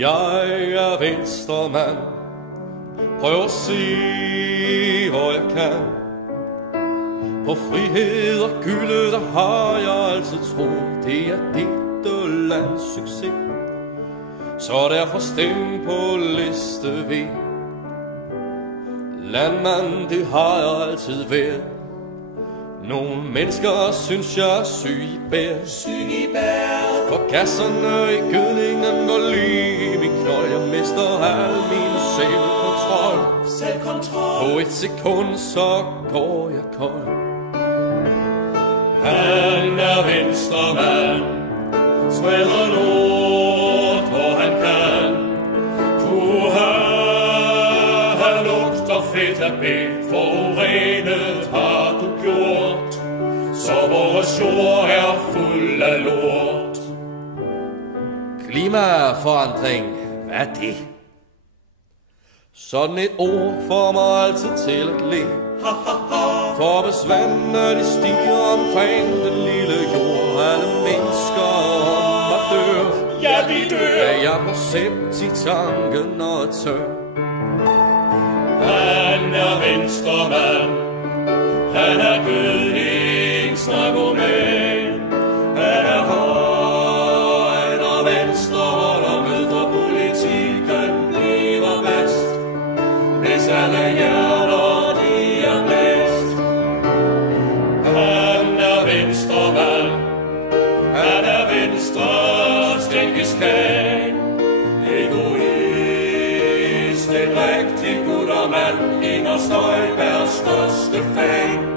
Jeg er venstremand. Prøv at se, hvor jeg kan. På frihed og gylde, der har jeg altid troet, det er dette lands succes. Så derfor stem på liste V. Landmand, det har jeg altid været. Nogle mennesker synes jeg er syg i bæret. For gasserne i gødningen går lige i min knold. Jeg mister al min selvkontrol. På et sekund så går jeg kold. Han er venstremand, spreder lort hvor han kan. Puha, han lugter fedt af bæt, forurenet har du gjort, så vores jord er fuld af lort. Klimaforandring, hvad er det? Sådan et ord får mig altid til at le. For hvis vandene de stiger omkring den lille jord, alle mennesker om at dør. Ja, vi dør. Er jeg på septitanken og tør. Han er venstremand, han er gødningsnarkoman. Han er højre og venstre, holder med for politikken bliver bedst. Hvis alle hjerter de er bedst. Han er venstremand, han er venstre Stengis Khan. Egoist, en rigtig guttermand, Inger Støjbergs største fan.